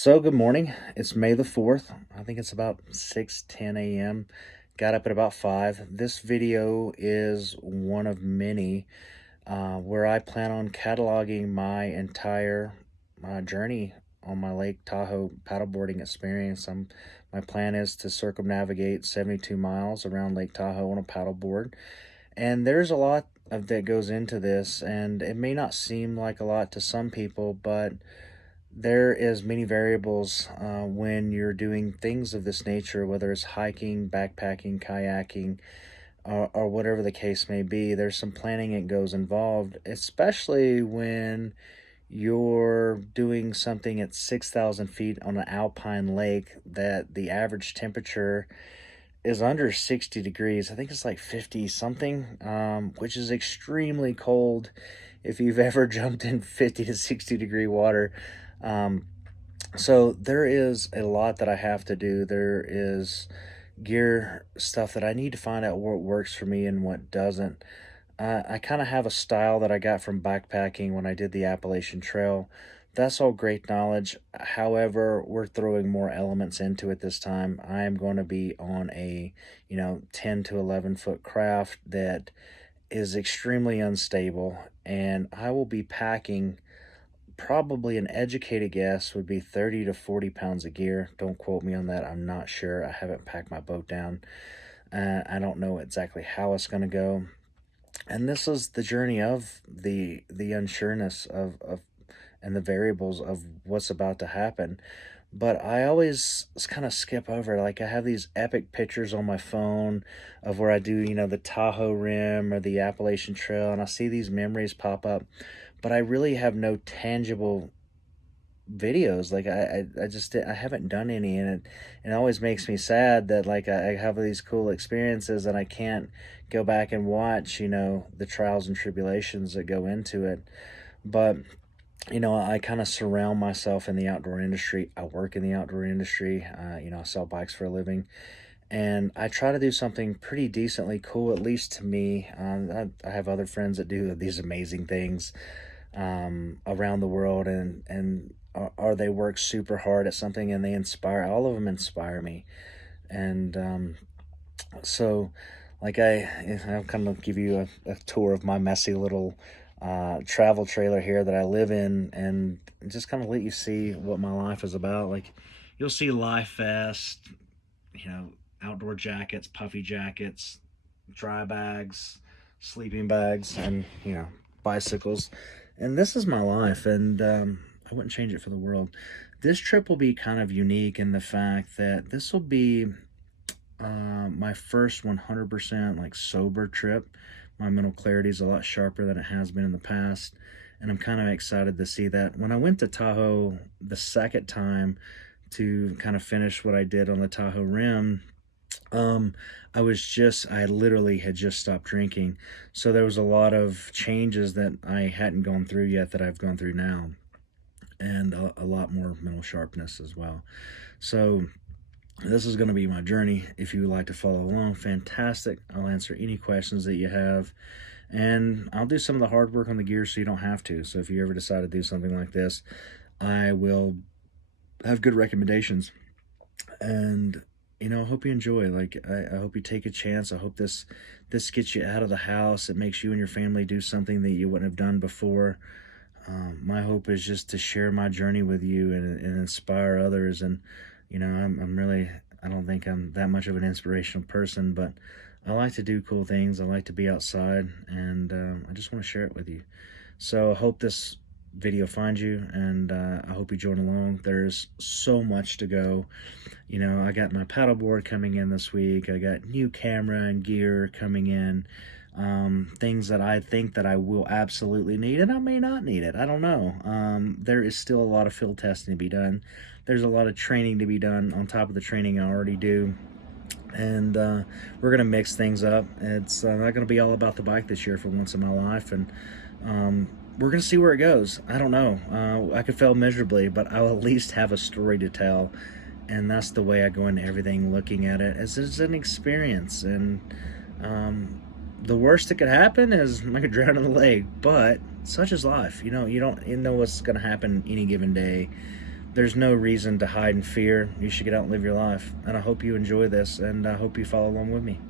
So good morning. It's May the 4th. I think it's about 6:10 a.m. Got up at about 5. This video is one of many where I plan on cataloging my entire journey on my Lake Tahoe paddleboarding experience. My plan is to circumnavigate 72 miles around Lake Tahoe on a paddleboard. And there's a lot that goes into this, and it may not seem like a lot to some people, but there is many variables when you're doing things of this nature, whether it's hiking, backpacking, kayaking, or whatever the case may be. There's some planning that goes involved, especially when you're doing something at 6,000 feet on an alpine lake that the average temperature is under 60 degrees. I think it's like 50 something, which is extremely cold if you've ever jumped in 50 to 60 degree water. Um, so there is a lot that I have to do. There is gear stuff that I need to find out what works for me and what doesn't. I kind of have a style that I got from backpacking when I did the Appalachian Trail. That's all great knowledge. However, we're throwing more elements into it this time. I am going to be on a, 10 to 11 foot craft that is extremely unstable, and I will be packing probably an educated guess would be 30 to 40 pounds of gear. Don't quote me on that. I'm not sure. I haven't packed my boat down. I don't know exactly how it's going to go. And this is the journey of the unsureness of and the variables of what's about to happen. But I always kind of skip over. Like, I have these epic pictures on my phone of where I do, the Tahoe Rim or the Appalachian Trail, and I see these memories pop up. But I really have no tangible videos. Like, I haven't done any, and it always makes me sad that, like, I have these cool experiences and I can't go back and watch, the trials and tribulations that go into it. But I kind of surround myself in the outdoor industry. I work in the outdoor industry. I sell bikes for a living, and I try to do something pretty decently cool, at least to me. I have other friends that do these amazing things around the world, or they work super hard at something and they inspire. All of them inspire me, and so, like, I'll kind of give you a tour of my messy little travel trailer here that I live in, and just kind of let you see what my life is about. Like, you'll see life vest, outdoor jackets, puffy jackets, dry bags, sleeping bags, and bicycles. And this is my life, and I wouldn't change it for the world. This trip will be kind of unique in the fact that this will be my first 100% like sober trip. My mental clarity is a lot sharper than it has been in the past, and I'm kind of excited to see that. When I went to Tahoe the second time to kind of finish what I did on the Tahoe Rim, I literally had just stopped drinking. So there was a lot of changes that I hadn't gone through yet that I've gone through now, and a lot more mental sharpness as well. So this is going to be my journey. If you would like to follow along, fantastic. I'll answer any questions that you have, and I'll do some of the hard work on the gear so you don't have to. So if you ever decide to do something like this, I will have good recommendations. And I hope you enjoy. Like, I hope you take a chance. I hope this gets you out of the house. It makes you and your family do something that you wouldn't have done before. My hope is just to share my journey with you and inspire others. And I don't think I'm that much of an inspirational person, but I like to do cool things. I like to be outside, and I just want to share it with you. So I hope this video finds you, and I hope you join along. There's so much to go. I got my paddleboard coming in this week. I got new camera and gear coming in. Things that I think that I will absolutely need, and I may not need it. I don't know. There is still a lot of field testing to be done. There's a lot of training to be done on top of the training I already do. And we're going to mix things up. It's not going to be all about the bike this year for once in my life. And we're going to see where it goes. I don't know. I could fail miserably, but I'll at least have a story to tell. And that's the way I go into everything, looking at it as an experience. And the worst that could happen is I could drown in the lake, but such is life. You don't know what's going to happen any given day. there's no reason to hide in fear. You should get out and live your life. And I hope you enjoy this, and I hope you follow along with me.